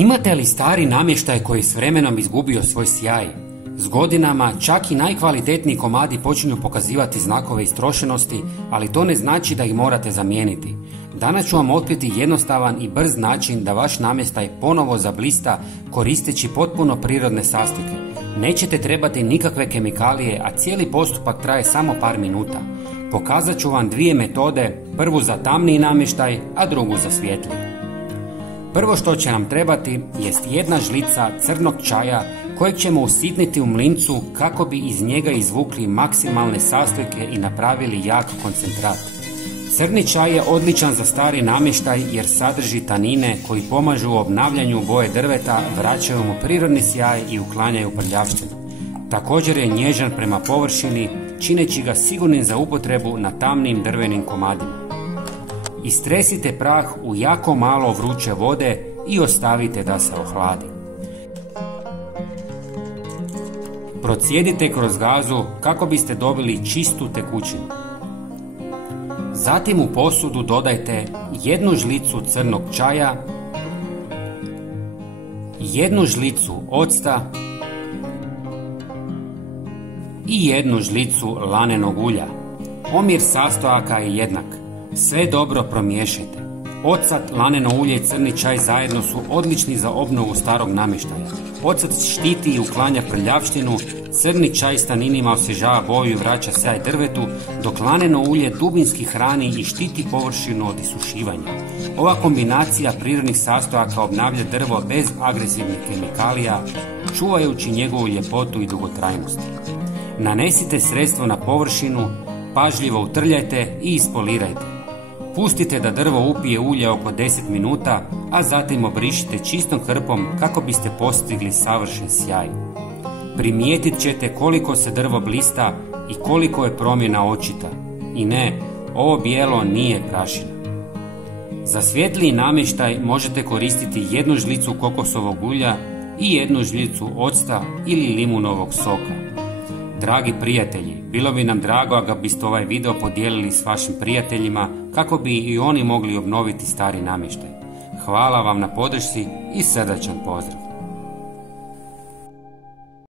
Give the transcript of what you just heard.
Imate li stari namještaj koji s vremenom izgubio svoj sjaj? S godinama čak i najkvalitetniji komadi počinju pokazivati znakove istrošenosti, ali to ne znači da ih morate zamijeniti. Danas ću vam otkriti jednostavan i brz način da vaš namještaj ponovo zablista koristeći potpuno prirodne sastojke. Nećete trebati nikakve kemikalije, a cijeli postupak traje samo par minuta. Pokazat ću vam dvije metode, prvu za tamniji namještaj, a drugu za svjetliji. Prvo što će nam trebati jest jedna žlica crnog čaja kojeg ćemo usitniti u mlincu kako bi iz njega izvukli maksimalne sastojke i napravili jak koncentrat. Crni čaj je odličan za stari namještaj jer sadrži tanine koji pomažu u obnavljanju boje drveta, vraćaju mu prirodni sjaj i uklanjaju prljavštinu. Također je nježan prema površini, čineći ga sigurnim za upotrebu na tamnim drvenim komadima. Istresite prah u jako malo vruće vode i ostavite da se ohladi. Procijedite kroz gazu kako biste dobili čistu tekućinu. Zatim u posudu dodajte jednu žlicu crnog čaja, jednu žlicu octa i jednu žlicu lanenog ulja. Omjer sastojaka je jednak. Sve dobro promiješajte. Ocat, laneno ulje i crni čaj zajedno su odlični za obnovu starog namještaja. Ocat štiti i uklanja prljavštinu, crni čaj s taninima osvježava boju i vraća sjaj drvetu, dok laneno ulje dubinski hrani i štiti površinu od isušivanja. Ova kombinacija prirodnih sastojaka obnavlja drvo bez agresivnih kemikalija, čuvajući njegovu ljepotu i dugotrajnost. Nanesite sredstvo na površinu, pažljivo utrljajte i ispolirajte. Pustite da drvo upije ulje oko 10 minuta, a zatim obrišite čistom hrpom kako biste postigli savršen sjaj. Primijetit ćete koliko se drvo blista i koliko je promjena očita. I ne, ovo bijelo nije prašina. Za svjetliji namještaj možete koristiti jednu žlicu kokosovog ulja i jednu žlicu octa ili limunovog soka. Dragi prijatelji, bilo bi nam drago ako biste ovaj video podijelili s vašim prijateljima kako bi i oni mogli obnoviti stari namještaj. Hvala vam na podršci i srdačan pozdrav!